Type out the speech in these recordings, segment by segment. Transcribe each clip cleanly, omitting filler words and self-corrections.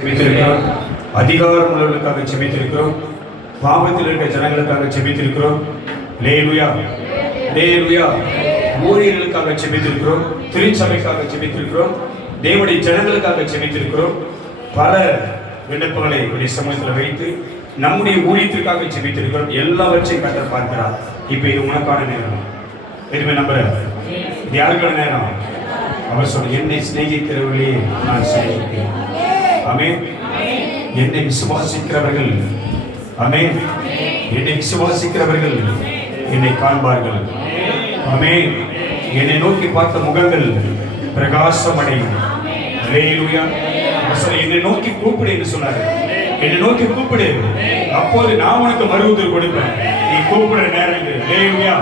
ஜெபித்திருக்கிறோம். அதிகாரம் உள்ளவர்களுக்காக ஜெபித்திருக்கிறோம். பாவத்தில் இருக்கிற ஜனங்களுக்காக ஜெபித்திருக்கிறோம். அல்லேலூயா, அல்லேலூயா. ஊழியர்களுக்காக ஜெபித்திருக்கிறோம். திருச்சபைக்காக ஜெபித்திருக்கிறோம். தேவனுடைய ஜனங்களுக்காக ஜெபித்திருக்கிறோம். பல விண்ணப்பங்களை உடைய சமூகத்தில் வைத்து நம்முடைய ஊழியத்திற்காக ஜெபித்திருக்கிறோம். எல்லாவற்றையும் கர்த்தர் பார்க்கிறார். இப்ப இது உனக்கான நேரம். எதுவுமே நம்புற இது யாருக்கான நேரம்? அவர் சொல்ல, என்னை சிநேகிக்கிறவர்களே நான் சிநேகிக்கிறேன். ஆமென். என்னை விசுவாசிக்கிறவர்கள், ஆமென், என்னை விசுவாசிக்கிறவர்கள் என்னை காண்பார்கள். ஆமென். என்னை நோக்கி பார்த்த முகங்கள் பிரகாசம் அடையும். அல்லேலூயா. என்னை நோக்கி கூப்பிடு என்று சொன்னார். என்னை நோக்கி கூப்பிடு, அப்போது நான் உனக்கு மறுவுதல் கொடுப்பேன். நீ கூப்பிடுற நேரம் இது. அல்லேலூயா,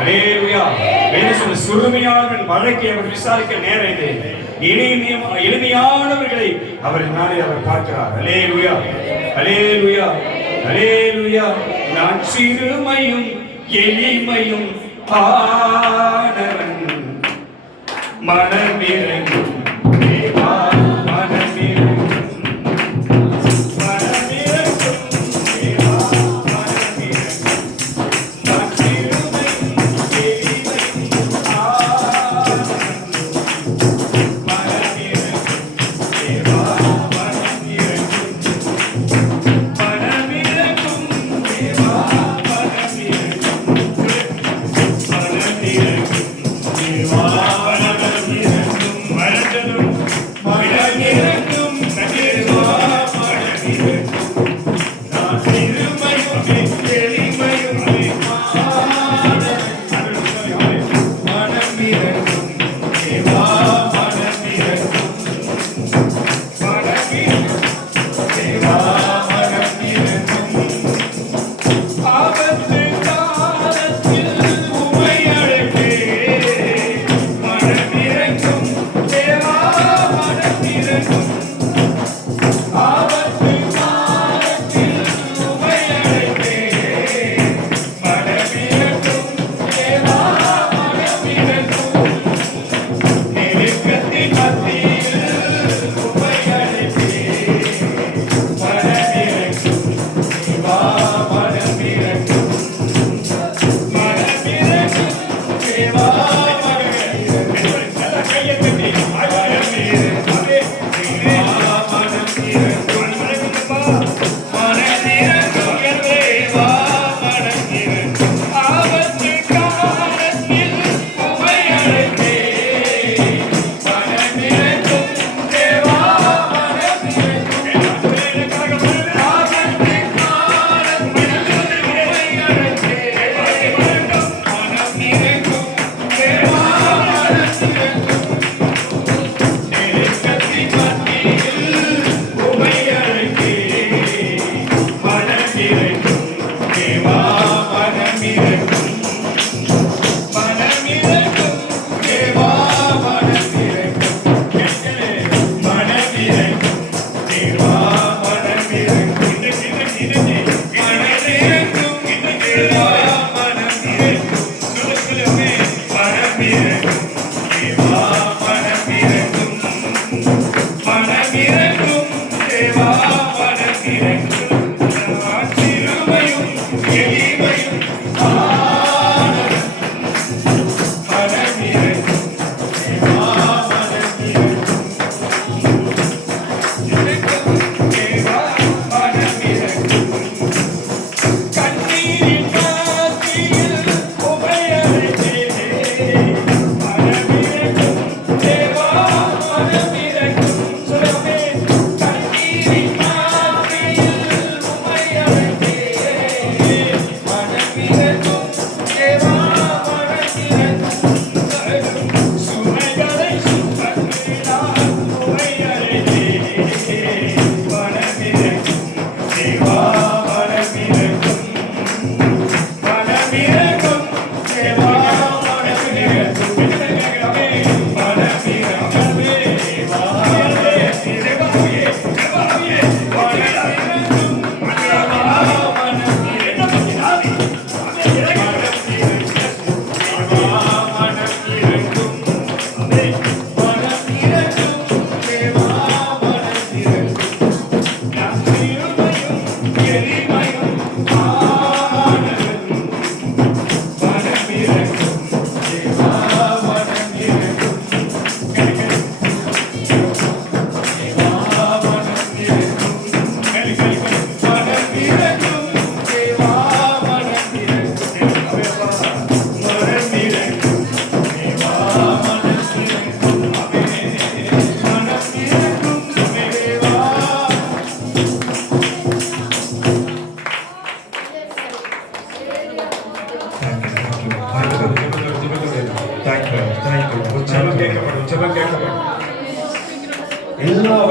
அல்லேலூயா. சிறுமையானவர்கள் வழக்கை அவர் விசாரிக்கிற நேரம் இது. எளிமையானவர்களை அவர் பார்க்கிறார். அல்லேலூயா, அல்லேலூயா, அல்லேலூயா. நான் சிறுமையும் எளிமையும் ஆனவன், மனமிரங்கும் தேவா, மனமிரங்கும், மனமிரங்கும் தேவா, மனமிரங்கும். நான் சிறுமையும் எளிமையும் ஆனவன், மனமிரங்கும் தேவா, மனமிரங்கும், மனமிரங்கும் தேவா, மனமிரங்கும், மனமிரங்கும் தேவா, மனமிரங்கும்,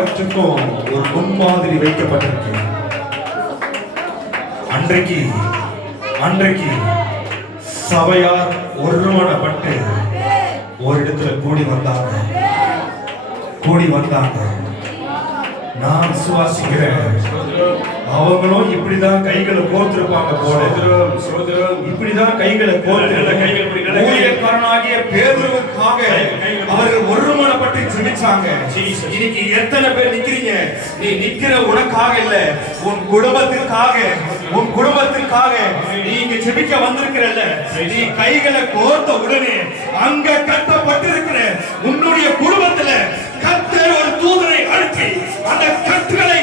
எல்லாவற்றுக்கும் ஒரு முன்மாதிரி வைக்கப்பட்டிருக்கு. அன்றைக்கு சபையார் ஒருமனப்பட்டு ஒரு இடத்துல கூடி வந்தாங்க. நான் விசுவாசிக்கிறேன், அவங்களும் இப்படிதான் கைகளை கோர்த்திருப்பாங்க போல. இப்படிதான் கைகளை கோர்த்து ஊழியக்காரனாகிய பேதுருவுக்காக அவர்கள் ஒருமனப்பட்டு ஜெபிச்சாங்க. இன்னைக்கு எத்தனை பேர் நிக்கிறீங்க? நீ நிக்கிற உனக்காக இல்ல, உன் குடும்பத்திற்காக நீ இங்க ஜெபிக்க வந்திருக்கிறல்ல. நீ கைகளை கோர்த்த உடனே அங்க கட்டப்பட்டிருக்கிற உன்னுடைய குடும்பத்துல கர்த்தர் ஒரு தூதரை அனுப்பி அந்த கட்டுகளை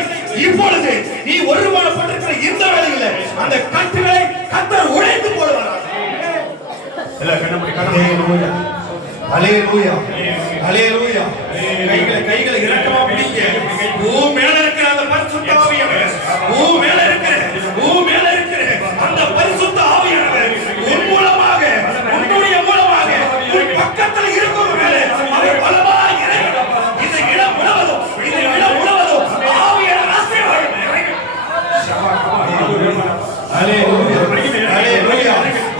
இப்பொழுது நீ ஒருமனப்பட்டிருக்கிற இந்த வேளையில அந்த கட்டுகளை கர்த்தர் உடைத்து போடுவார். ஹல்லேலூயா, ஹல்லேலூயா. கைகளை இரக்கமா பிடிங்க. மேல இருக்கிற அந்த பரிசுத்த ஆவியானவர், மேல இருக்கிற அந்த பரிசுத்த ஆவியானவர் உன் மூலமாக, உன்னுடைய மூலமாக உன் பக்கத்தில் இருக்கும் மேலே அவர் பலமாய் இறங்கும். இந்த இடம் முழுவதும் ஆவியானவர் ஆசீர்வாதம் இறங்கும். ஹல்லேலூயா, ஹல்லேலூயா.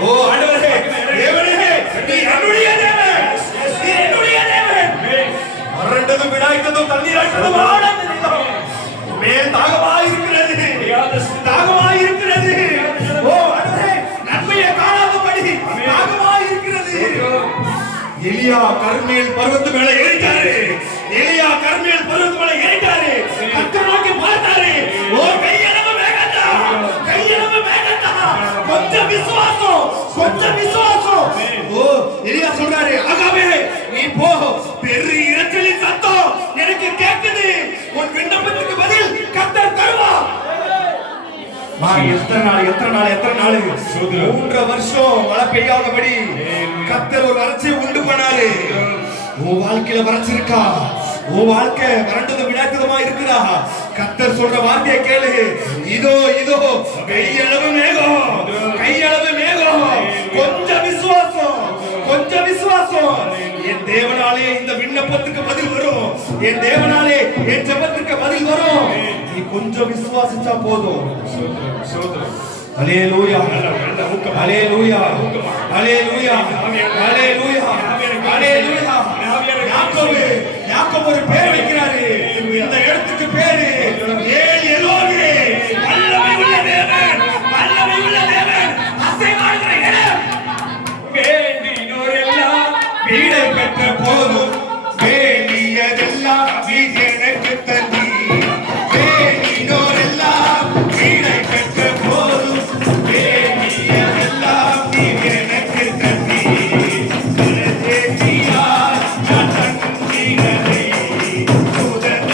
ஓ ஆண்டவரே, தேவனே, நீ என்னுடைய தேவன், நீ என்னுடைய தேவன். மறண்டதும் விடாய்த்ததும் தண்ணீராட்டதும் ஆனந்தம் மேல் தாகமாயிருக்கிறது. ஓ ஆண்டவரே, நன்மையை காணாதபடி தாகமாயிருக்கிறது. எலியா கர்மேல் பர்வத்து மேல ஏறிட்டாரு. கர்த்தரை நோக்கி பார்த்தாரு. ஓ கையளவு மேகத்தா, கொஞ்சம் விசுவாசம். ஓ எலியா சொல்றாரு, ஆகாவே நீ போ, பெரிய இரைச்சலின் சத்தம் எனக்கு கேட்குது, உன் விண்ணப்பத்துக்கு பதில் கர்த்தர் தருவார். எத்தனை நாள் 3 வருஷம் மழை பெய்யாதபடி கர்த்தர் ஒரு வறட்சியை உண்டு பண்ணாரு. உன் வாழ்க்கையில வறட்சிருக்கா? உன் வாழ்க்கை வறண்டது விடாக்குதமா இருக்குதா? கர்த்தர் சொல்ற வார்த்தையை கேளு. இதோ கையளவு மேகம், கொஞ்சம் விசுவாசம். என் தேவனாலே இந்த விண்ணப்பத்துக்கு பதில் வரும். என் தேவனாலே என் ஜெபத்துக்கு பதில் வரும். நீ கொஞ்சம் விசுவாசிச்சா போதும். ஹல்லேலூயா, ஹல்லேலூயா, ஹல்லேலூயா, ஹல்லேலூயா, ஹல்லேலூயா. யாக்கோபு ஒரு பேர் வைக்கிறாரு. இந்த இடத்துக்கு பேரு ஏல் எலோகே, வல்லமை உள்ள தேவன், அசைவாடுகிற இடம். வேண்டினோரெல்லாம் வீடை பெற்ற போதும், வேண்டியதெல்லாம் நீ எனக்கு தந்தி. வேண்டினோரெல்லாம் வீடை பெற்ற போதும், வேண்டியதெல்லாம் நீ எனக்கு தந்தி. தேசியார் நான் தந்தினதை சுதந்திரமாய்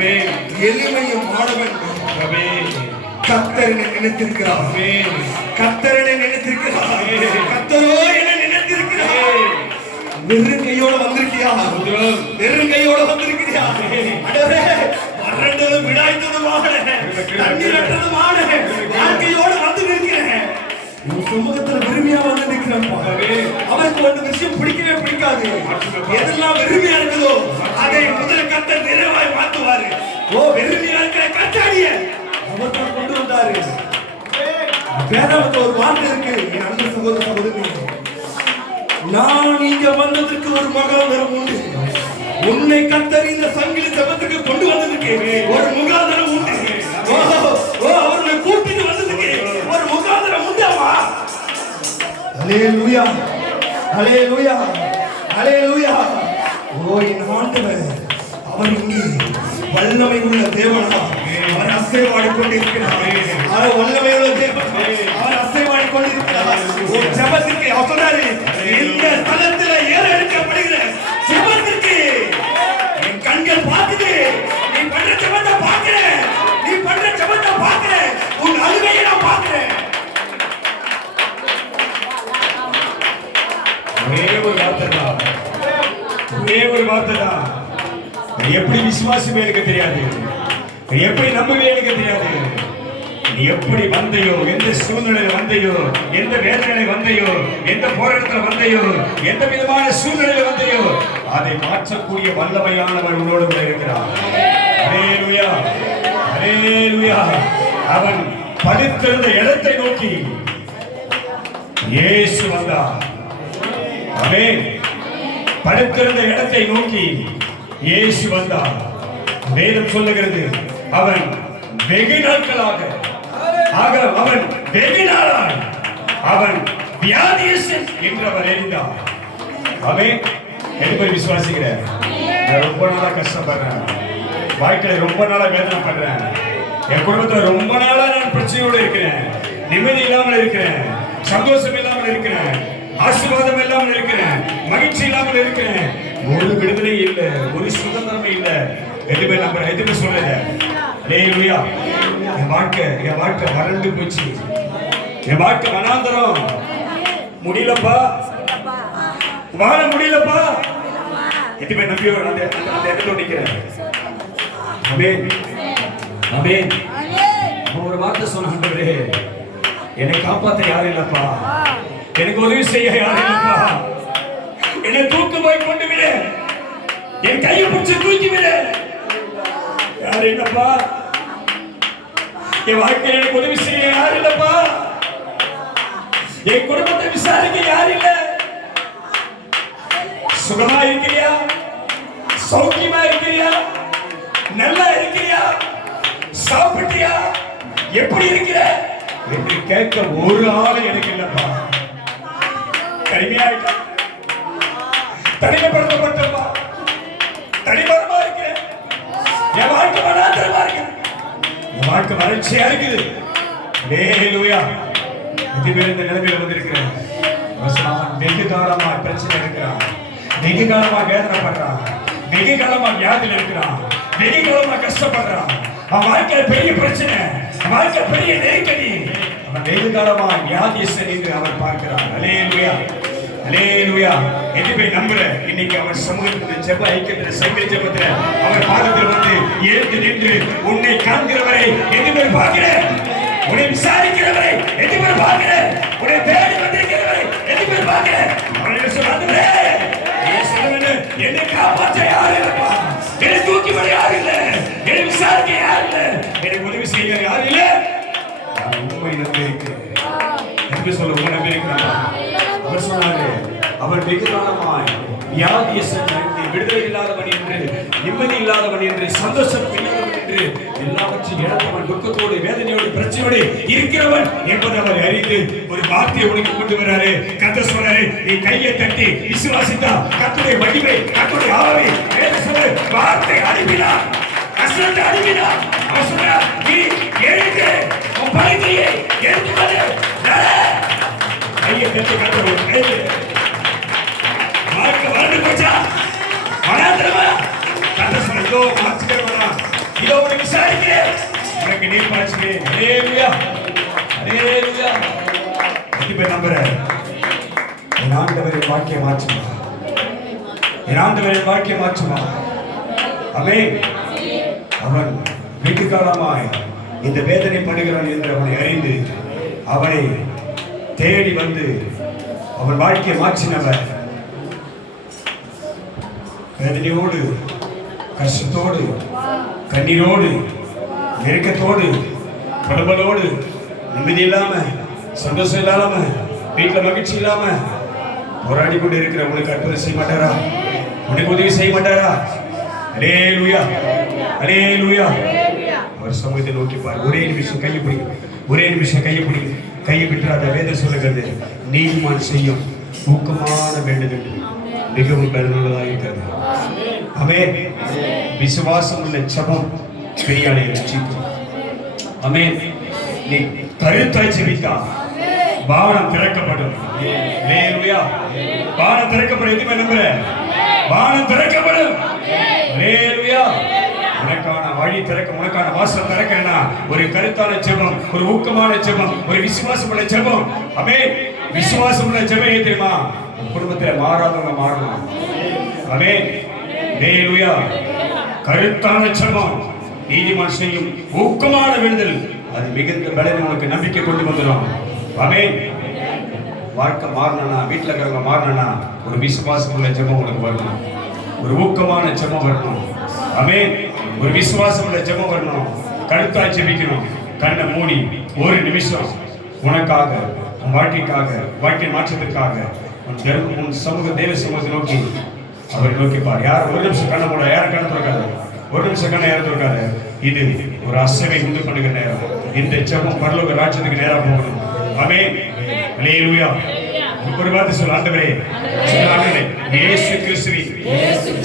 ஆமென். எளிமையும் மாணவன் ஆமென். கர்த்தரனை நினைத்திருக்கிறார். ஆமென். கர்த்தரனை நினைத்திருக்கிறார். கர்த்தரோ என்னை நினைத்திருக்கிறார். வெறும் கையோட வந்திருக்கியா? வெறும் கையோட வந்திருக்கிறியா? அடவே, வறண்டதும் விடாய்த்ததுமான தண்ணீரற்றதுமான வாழ்க்கையோட வந்து நிற்கிறேன். உன் சமூகத்துல விரும்பியா வந்து நிற்கிறப்பா. அவருக்கு ஒரு விஷயம் பிடிக்கவே பிடிக்காது. எதெல்லாம் விரும்பியா இருக்குதோ அதை முதல் கர்த்தர் நிறைவாய் மாத்துவாரு. ஓ, விரும்பியா இருக்கிற கட்டாடிய அவர் தான் கொண்டு வந்தாரு. வேதாளத்துல ஒரு வார்த்தை இருக்கு, என் அன்பு சகோதர சகோதரி, நான் இங்க வந்ததற்கு ஒரு முகாந்திரம் உண்டு. உன்னை கர்த்தர் இந்த சங்கிலி ஜபத்துக்கு கொண்டு வந்ததுக்கு ஒரு முகாந்திரம் உண்டு. அவர்களை கூட்டிட்டு வந்ததுக்கு ஒரு முகாந்திரம் உண்டு. அம்மா, ஹல்லேலூயா, ஹல்லேலூயா, ஹல்லேலூயா. ஓ, என் ஆண்டவர் அவர் இங்கே வல்லமை உள்ள தேவனா, அவர் அசைவாடி கொண்டிருக்கிறார். அவர் வல்லமை உள்ள தேவன், அவர் அசைவாடி கொண்டிருக்கிறார். ஒரு ஜெபத்திற்கு அவர் சொன்னாரு, இந்த ஸ்தலத்துல ஏறெடுக்கப்படுகிற ஜெபத்திற்கு என் கண்கள் பார்க்குது. நீ பண்ற ஜெபத்தை பார்க்கிறேன், நீ பண்ற ஜெபத்தை பார்க்கிறேன், உன் அழுகையை நான் பார்க்கிறேன். ஒரே ஒரு வார்த்தை தான், ஒரே ஒரு வார்த்தை தான். நீ எப்படி விசுவாசமே எனக்கு தெரியாது, நீ எப்படி நம்பவே எனக்கு தெரியாது. நீ எப்படி வந்தையோ, எந்த சூழ்நிலையில வந்தையோ, எந்த வேதனையில வந்தையோ, எந்த போராட்டத்தில் வந்தையோ, எந்த விதமான சூழ்நிலையில வந்தையோ, அதை மாற்றக்கூடிய வல்லமையானவர் உன்னோடு கூட இருக்கிறார். ஹல்லேலூயா, ஹல்லேலூயா. அவன் படுத்திருந்த இடத்தை நோக்கி இயேசு வந்தார். ஆமென். படுத்திருந்த இடத்தை நோக்கி இயேசு வந்தார். வேதம் சொல்லுகிறது, அவன் வெகு நாட்களாக அவன் வெகு நாளாய் அவன் வியாதியஸ்தன் என்று அவர் அறிந்தார். அவன் எப்படி விசுவாசிக்கிறேன்? நான் ரொம்ப நாளா கஷ்டப்படுறேன், வாழ்க்கையில ரொம்ப நாளா வேதனை பண்றேன், என் குடும்பத்துல ரொம்ப நாளா நான் பிரச்சனையோட இருக்கிறேன், நிம்மதி இல்லாமல் இருக்கிறேன், சந்தோஷம் இல்லாமல் இருக்கிறேன், ஆசீர்வாதம் இல்லாமல் இருக்கிறேன், மகிழ்ச்சி இல்லாமல் இருக்கிறேன், ஒரு விடுதலை இல்லை, ஒரு சுதந்திரமே இல்லை. எதுவுமே நம்ம எதுவுமே சொல்லல. ஹல்லேலூயா. என் வாழ்க்கை வறண்டு போச்சு, என் வாழ்க்கை வனாந்தரம், முடியலப்பா, வாழ முடியலப்பா. எதுவுமே நம்பியோட அந்த இடத்துல நிக்கிறேன். ஆமென், ஆமென். ஒரு வார்த்தை சொன்ன, ஆண்டவரே என்னை காப்பாற்ற யாரும் இல்லப்பா, எனக்கு உதவி செய்ய யாரும் இல்லப்பா, என்னை தூக்கு போய் கொண்டு விடு, என் கையை பிடிச்சு தூக்கி விடு. யாரு இல்லப்பா, என் வாழ்க்கையில் எனக்கு உதவி செய்ய யாரு இல்லப்பா, என் குடும்பத்தை விசாரிக்க யாரு இல்ல. சுகமா இருக்கிறியா, சௌக்கியமா இருக்கிறியா, நல்லா இருக்கிறியா, சாப்பிட்டியா, எப்படி இருக்கிற என்று கேட்க ஒரு ஆளு எனக்கு இல்லப்பா. தனிமையாயிட்டா, தனிமைப்படுத்தப்பட்டப்பா, தனிமரமா இருக்கிறேன், என் வாழ்க்கை வனாந்தரமா இருக்கு, என் வாழ்க்கை வறட்சியா இருக்குது. ஹல்லேலூயா. இது பேர் இந்த நிலைமையில வந்திருக்கிறேன். வெகு காலமா பிரச்சனை இருக்கிறான், வெகு காலமா வேதனைப்படுறான், வெகு காலமா வியாதியில் இருக்கிறான், வெகு காலமா கஷ்டப்படுறான், அவன் வாழ்க்கையில பெரிய பிரச்சனை, அவன் வாழ்க்கை பெரிய நெருக்கடி, அவன் வெகு காலமா வியாதியஸ்தன் என்று அவர் பார்க்கிறார். ஹல்லேலூயா, ஹல்லேலூயா. எதுவே நம்புற இன்னைக்கு அவர் சமூகத்தில் ஜெப ஐக்கியத்தில் சங்கை ஜெபத்துல அவர் பாதத்தில் வந்து எழுந்து நின்று உன்னை காண்கிறவரை எதுவே பார்க்கிறேன், உன்னை விசாரிக்கிறவரை எதுவே பார்க்கிறேன், உன்னை தேடி வந்திருக்கிறவரை எதுவே பார்க்கிறேன். அவனை சொன்னாங்களே, என்னை காப்பாற்ற யாரும் இல்லப்பா, என்னை தூக்கி விட யாரும் இல்லை, என்னை விசாரிக்க யாரும் இல்லை, எனக்கு உதவி செய்ய யாரும் இல்லை. நான் உண்மை நம்பி இருக்கிறேன் என்று சொல்ல உண்மை நம்பி இருக்கிறான். அவர் சொன்னாரு, அவர் வெகு காலமாய் வியாதியஸ்தன், விடுதலை இல்லாதவன் என்று, நிம்மதி இல்லாதவன் என்று, சந்தோஷம் இல்லாதவன் என்று, எல்லாவற்றையும் இழந்தவன், துக்கத்தோடு வேதனையோடு பிரச்சனையோடு இருக்கிறவன் என்பதை அவர் அறிந்து ஒரு வார்த்தையை உனக்கு கொண்டு வராரு. கர்த்தர் சொல்றாரு, நீ கையை தட்டி விசுவாசித்தா கர்த்தருடைய மகிமை, கர்த்தருடைய ஆவி வார்த்தை அனுப்பினார், கஷ்டத்தை அனுப்பினார். அவர் சொல்றார், நீ எழுந்து உன் பலகையை எடுத்துக்கொண்டு கையை தட்டி கர்த்தர் கையை வாழ்க்கை வறண்டு போச்சா, வனாந்திரமா, கர்த்தர் சொல்றதோ மாற்றிக்க வேணாம், எனக்கு நீர் பாய்ச்சுவே. ஹல்லேலூயா, ஹல்லேலூயா. எத்தனை பேர் நம்புறாரு? என் ஆண்டவரின் வாழ்க்கையை மாற்றுமா, என் ஆண்டவரின் வாழ்க்கையை மாற்றுமா. ஆமென். அவன் வெகு காலமாய் இந்த வேதனை படுகிறான் என்று அவனை அறிந்து அவனை தேடி வந்து அவன் வாழ்க்கையை மாற்றினவர். வேதனையோடு, கஷ்டத்தோடு, கண்ணீரோடு, நெருக்கத்தோடு, படபடோடு, நிம்மதி இல்லாம, சந்தோஷம் இல்லாம, வீட்டுல மகிழ்ச்சி இல்லாம போராடி கொண்டு இருக்கிற உனக்கு அற்புதம் செய்ய மாட்டாரா? உனக்கு உதவி செய்ய மாட்டாரா? ஹல்லேலூயா, ஹல்லேலூயா. அவர் சமூகத்தை நோக்கி பாரு. ஒரே நிமிஷம் கையை பிடி, ஒரே நிமிஷம் கையை பிடி. கையை விட்டுறாத. வேதம் சொல்லுகிறது, நீதிமான் செய்யும் ஊக்கமான வேண்டுதல் மிகவும் பலனுள்ளதாக இருக்கிறது. ஆமென். விசுவாசம் உள்ள ஜெபம் பெரியாரை ரட்சிக்கும். ஆமென். நீ கருத்தாய் ஜெபித்தா வானம் திறக்கப்படும். ஹல்லேலூயா. வானம் திறக்கப்படும். எதுவுமே நம்புற? வானம் திறக்கப்படும். ஹல்லேலூயா. உனக்கான வழி திறக்க, உனக்கான வாசல் திறக்கணும்னா ஒரு கருத்தான ஜெபம், ஒரு ஊக்கமான ஜெபம், ஒரு விசுவாசம் உள்ள ஜெபம். ஆமென். விசுவாசம் உள்ள ஜெபம் ஏன் தெரியுமா? குடும்பத்துல மாறாதவங்க மாறணும். ஆமென். ஹல்லேலூயா. கருத்தான ஜெபம், நீதிமான் செய்யும் ஊக்கமான வேண்டுதல், அது மிகுந்த பலனை உனக்கு நம்பிக்கை கொண்டு வந்துடும். ஆமென். வாழ்க்கை மாறணும்னா, வீட்டுல இருக்கிறவங்க மாறணும்னா ஒரு விசுவாசம் உள்ள ஜெபம் உனக்கு வரணும், ஒரு ஊக்கமான ஜெபம் வரணும். ஆமென். ஒரு விசுவாசம் உள்ள ஜெபம் வரணும். கருத்தாய் ஜெபிக்கணும். கண்ணை மூடி ஒரு நிமிஷம் உனக்காக, உன் வாழ்க்கைக்காக, வாழ்க்கை மாற்றத்திற்காக உன் சமூக தேவ சமூகத்தை நோக்கி அவரை நோக்கி பார். யார் ஒரு நிமிஷம் கண்ணை மூட, யாரும் கண்ணை திறக்காது. ஒரு நிமிஷம் கண்ணை யாரும் திறக்காது. இது ஒரு அசைவை உண்டு பண்ணுகிற நேரம். இந்த ஜெபம் பரலோக ராஜ்யத்துக்கு நேரா போகணும். ஆமென். ஹல்லேலூயா. ஒரு வார்த்தை சொல்ல. ஆண்டவரே, ஆண்டவரே, இயேசு கிறிஸ்துவின்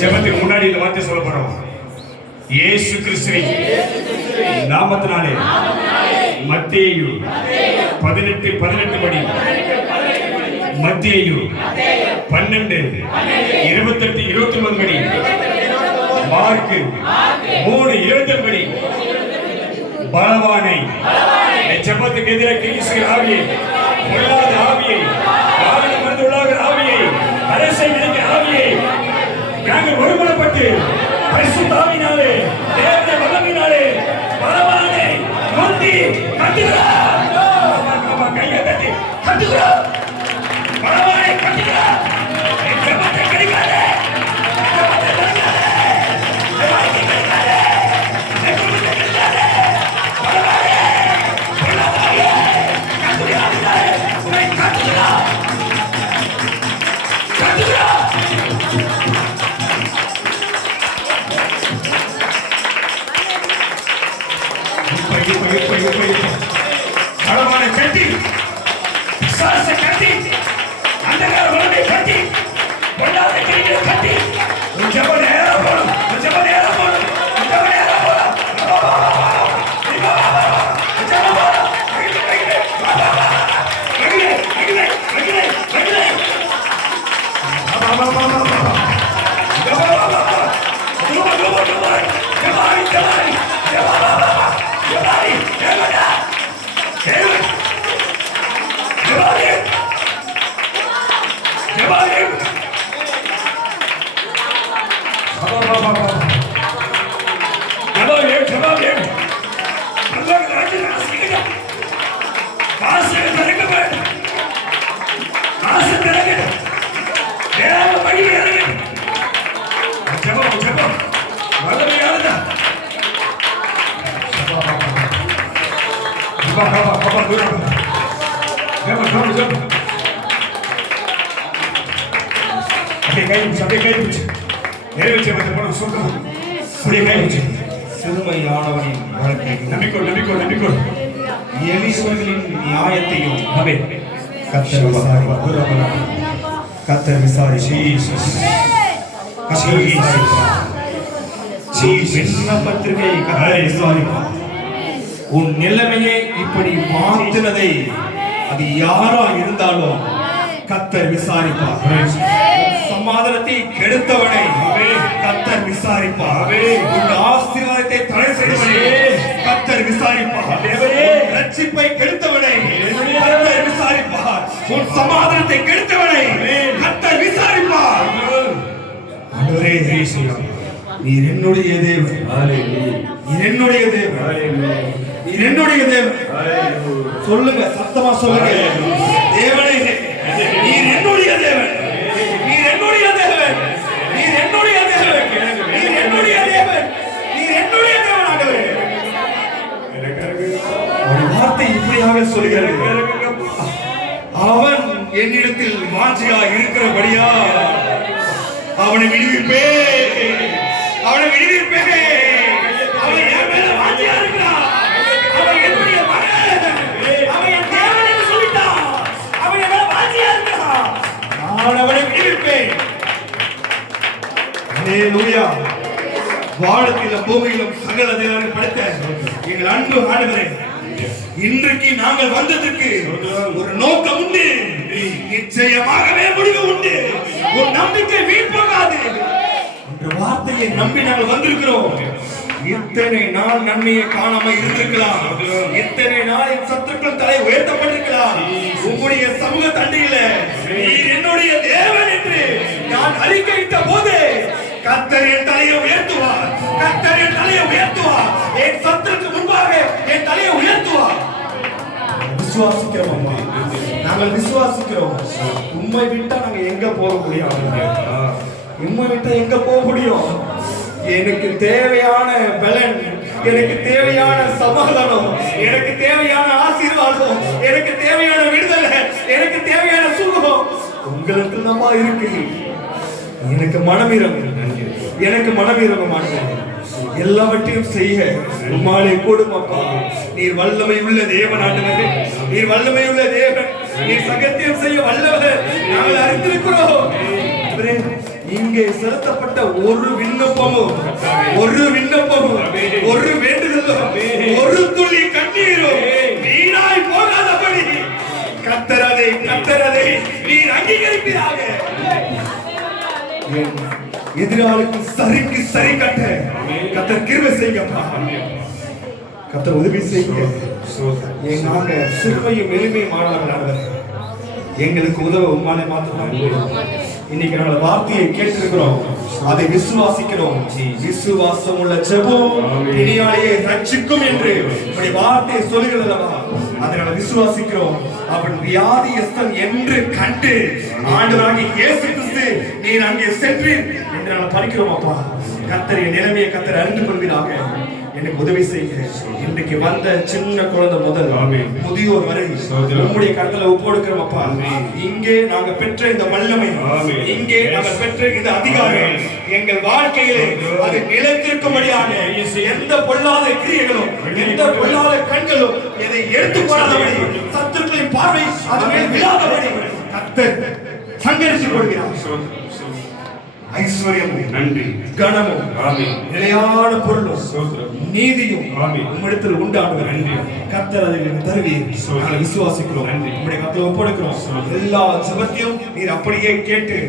ஜெபத்துக்கு முன்னாடி இந்த வார்த்தை சொல்ல போறோம். இயேசு கிறிஸ்துவின் நாமத்தினாலே மத்தேயு 18:18 படி, மத்தேயு 12:28-29 படி, மார்க்கு 3:20 படி, பலவானை ஜெபத்துக்கு எதிராக கிரிசுகிற ஆவியை, பொல்லாத ஆவியை, வாகனம் வந்து உள்ளாகிற ஆவியை, அரசை விதிக்கிற ஆவியை நாங்கள் ஒருமனப்பட்டு பரிசுத்த ஆவியினாலே, தேவனுடைய வல்லமையினாலே பலவானை முந்தி கட்டுகிறார். கையை தட்டி கட்டுகிறார். பலவானை கட்டுகிறார். ஜெபத்தை கிடைக்காதே, ஜெபத்தை கிடைக்காதே, ஜெபத்தை கிடைக்காதே, ஜெபத்தை கிடைக்காதே. பலவானை பொல்லாதாவியை கட்டுகிறார். உன்னை கட்டுகிறார், கட்டுகிறார். பலவானை கட்டி, பிசாசை கட்டி, அந்தகார வல்லமையை கட்டி, பொல்லாத கிரிகளை கட்டி, உன் ஜெபம் நேரா போகணும், உன் ஜெபம் நேரா போகணும், உன் ஜெபம் நேரா போகணும். சிறுமையானவனின் வாழ்க்கையும் எளியவர்களின் நியாயத்தையும் கர்த்தர் விண்ணப்பத்திற்கை கர்த்தர் விசாரிப்பார். உன் நிலைமையை இப்படி மாற்றினதை அது யாரா இருந்தாலும் கர்த்தர் விசாரிப்பார். சமாதானத்தை கெடுத்தவனை கர்த்தர் விசாரிப்பார். உன் ஆசீர்வாதத்தை தடை செய்தவனை கர்த்தர் விசாரிப்பார். நீர் என்னுடைய தேவன், நீர் என்னுடைய தேவன், நீர் என்னுடைய தேவன். சொல்லுங்க, சத்தமா சொல்லுங்க. தேவனே, நீர் என்னுடைய தேவன், நீர் என்னுடைய தேவன், நீர் என்னுடைய தேவன், நீர் என்னுடைய தேவன், நீர் என்னுடைய தேவன். ஆண்டவரே, ஒரு வார்த்தை இப்படியாக சொல்கிறது, அவன் என்னிடத்தில் வாஞ்சியா இருக்கிறபடியா அவனை விடுவிப்பே, அவனை விடுவிப்பே. அவன் என் மேல வாஞ்சியா இருக்கிறான், அவன் என்னுடைய மகன், அவன் என் தேவன் என்று சொல்லிட்டான், அவன் என் மேல வாஞ்சியா இருக்கிறான், நான் அவனை விடுவிப்பேன். அல்லேலூயா. வானத்திலும் பூமியிலும் சகல தேவனை படைத்த எங்கள் அன்பு ஆண்டவரே, இன்றைக்கு நாங்கள் வந்ததற்கு ஒரு நோக்கம் உண்டு, நிச்சயமாகவே முடிவு உண்டு. ஒரு நம்பிக்கை வீண் போகாது என்ற வார்த்தையை நம்பி நாங்கள் வந்திருக்கிறோம். இத்தனை நாள் நன்மையை காணாம இருந்திருக்கலாம், இத்தனை நாள் என் சத்துருக்கள் தலை உயர்த்தப்பட்டிருக்கலாம். உங்களுடைய சமூக தண்டையில நீர் என்னுடைய தேவன் என்று நான் அறிக்கையிட்ட போது கர்த்தர் என் தலையை உயர்த்துவார், கர்த்தர் என் தலையை உயர்த்துவார், என் சத்துருக்கு முன்பாக என் தலையை உயர்த்துவார். விசுவாசிக்கிறோம் அம்மா, நாங்கள் விசுவாசிக்கிறோம். உண்மை விட்டா நாங்க எங்க போக முடியும்? உண்மை விட்டா எங்க போக முடியும்? எனக்கு தேவையான பலன், எனக்கு தேவையான சமாதானம், எனக்கு தேவையான ஆசீர்வாதம், எனக்கு தேவையான விடுதலை, எனக்கு தேவையான சுகம் உங்களுக்கு நம்ம இருக்கு. எனக்கு மனமிரங்கு, எனக்கு மனமிரங்க மாட்டேன். எல்லாவற்றையும் செய்ய உம்மாலே கூடும் அப்பா. நீர் வல்லமை உள்ள தேவன் ஆண்டவரே, நீர் வல்லமை உள்ள தேவன், நீர் சகத்தியம் செய்ய வல்லவர். நாங்கள் அறிந்திருக்கிறோம். இங்கே செலுத்தப்பட்ட ஒரு விண்ணப்பமும், ஒரு விண்ணப்பமும், ஒரு வேண்டுதலும், ஒரு துளி கண்ணீரும் வீணாய் போகாதபடி கர்த்தரதை, கர்த்தரதை நீர் அங்கீகரிப்பீராக. எதிராளிக்கு சரிக்கு சரி கட்ட கர்த்தர் கிருபை செய்யுங்கப்பா, கர்த்தர் உதவி செய்யுங்க. நாங்க சிறுமையும் எளிமையும் மாணவர்கள், எங்களுக்கு உதவ உம்மாலே மாத்திரம். இன்னைக்கு நாங்கள் வார்த்தையை கேட்டிருக்கிறோம், அதை விசுவாசிக்கிறோம். விசுவாசம் உள்ள ஜெபம் பிணியாளியை ரட்சிக்கும் என்று வார்த்தையை சொல்லுகிறதல்லவா, அதனால விசுவாசிக்கிறோம். அவன் வியாதியஸ்தன் என்று கண்டு ஆண்டவராகிய இயேசு கிறிஸ்து நீர் அங்கே சென்றீர் என்று நாங்கள் படிக்கிறோம். அப்பா, கர்த்தர் என் நிலைமையை கர்த்தர் அறிந்து கொள்வீராக. எனக்கு உதவி செய்யுங்க. இன்றைக்கு வந்த சின்ன குழந்தை முதல் முதியோர் வரை நம்முடைய கருத்துல ஒப்பொடுக்கிறோம் அப்பா. இங்கே நாங்க பெற்ற இந்த வல்லமை, இங்கே நாங்கள் பெற்ற இந்த அதிகாரம் எங்கள் வாழ்க்கையிலே அது நிலைத்திருக்கும்படியாக எந்த பொல்லாத கிரியைகளும், எந்த பொல்லாத கண்களும் எதை எடுத்து போடாதபடி, சத்துருக்களின் பார்வை அது மேல் விழாதபடி கர்த்தர் சங்கரித்துக் கொள்கிறார். ஐஸ்வர்யமும் நன்றி கனமும் நிலையான பொருளும் நீதியும் உம்மிடத்தில் உண்டானவர். கர்த்தர் அதை தருவீர். நாங்கள் விசுவாசிக்கிறோம், உம்முடைய கர்த்தரை ஒப்படைக்கிறோம். எல்லா ஜெபத்தையும் நீர் அப்படியே கேட்டு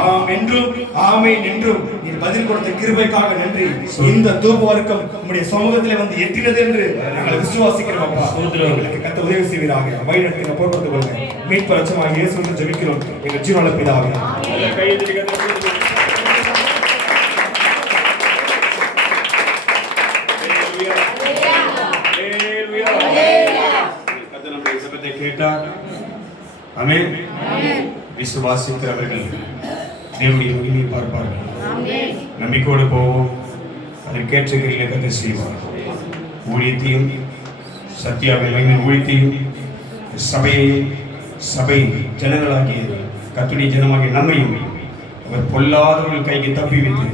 ஆம் என்றும் ஆமென் என்றும் நீர் பதில் கொடுத்த கிருபைக்காக நன்றி. இந்த தூப வர்க்கம் உம்முடைய சமூகத்திலே வந்து எட்டினது என்று நாங்கள் விசுவாசிக்கிறோம் அப்பா. எங்களுக்கு கர்த்தர் உதவி செய்வீராக. வழிநடத்தி பொறுப்பத்துக் கொள்ளுங்க. மீட்பு ரட்சகராகிய இயேசு என்று ஜெபிக்கிறோம் எங்கள் ஜீவனுள்ள பிதாவே. விசுவாசிக்கிறவர்கள் தேவனுடைய மகிமையை பார்ப்பார்கள். நம்பிக்கையோடு போவோம், அதற்கேற்ற கிரியை கர்த்தர் செய்வார். ஊழியத்தையும் சத்தியாவின் ஊழியத்தையும் சபையையும் சபை ஜனங்களாகிய கர்த்தருடைய ஜனமாகிய நம்மையும் அவர் பொல்லாதவர்கள் கைக்கு தப்பி வைத்து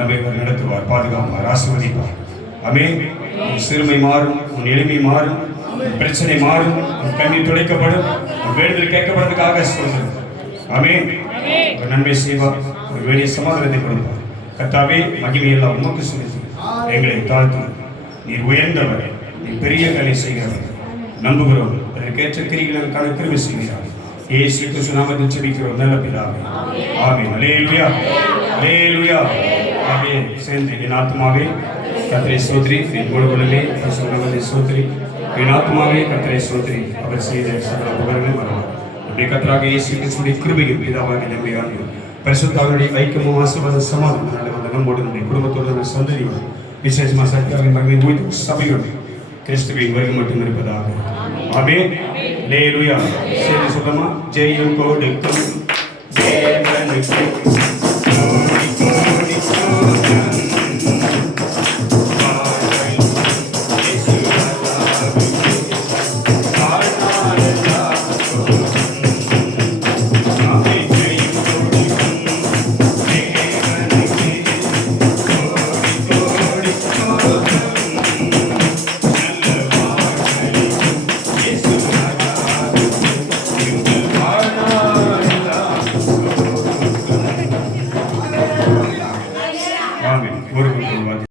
நம்மை அவர் நடத்துவார், பாதுகாப்பார், ஆசீர்வதிப்பார். ஆமென். உன் சிறுமை மாறும், உன் எளிமை மாறும், பிரச்சனை மாறும், உன் கண்ணீர் துடைக்கப்படும், உன் வேண்டுதல் கேட்கப்படுறதுக்காக சொல்கிறேன். ஆமென். ஒரு நன்மை செய்வார், ஒரு வேண்டிய சமாதானத்தை கொடுப்பார். கர்த்தாவே, மகிமையெல்லாம் உமக்கு செலுத்தி எங்களை தாழ்த்து. நீர் உயர்ந்தவர், நீ பெரிய வேலை செய்கிறவர். நம்புகிறோம், அதற்கேற்ற கிரிகளுக்கான கிருபை செய்கிறார். இயேசு கிறிஸ்து நாமத்தில் ஜெபிக்கிறோம் நல்ல பிதாவே. ஆமென். அல்லேலூயா, அல்லேலூயா. ஆமென். சேர்ந்து என் ஆத்துமாவே கர்த்தரை ஸ்தோத்திரி, என் முழுவதுமே பரிசுத்த நாமத்தை ஸ்தோத்திரி. என் ஆத்துமாவே கர்த்தரை ஸ்தோத்திரி, அவர் செய்த சகல உபகாரங்களை மறவாதே. நம்முடைய கர்த்தராகிய இயேசு கிறிஸ்துவின் கிருபையும் பிதாவாகிய நம்முடைய பரிசுத்த ஆவியுடைய ஐக்கியமும் ஆசீர்வாதமும் சமாதானமும் நம்மோடு நம்முடைய குடும்பத்தோடு சந்ததியோடு விசேஷமாக சத்தியாவின் மகனை ஊழிய சபையோடு கிறிஸ்துவின் வருகை மட்டும் இருப்பதாக. ஆமென். அல்லேலூயா. சரி சொல்லமா, ஜெயம் கொடுக்கும் தேவனுக்கு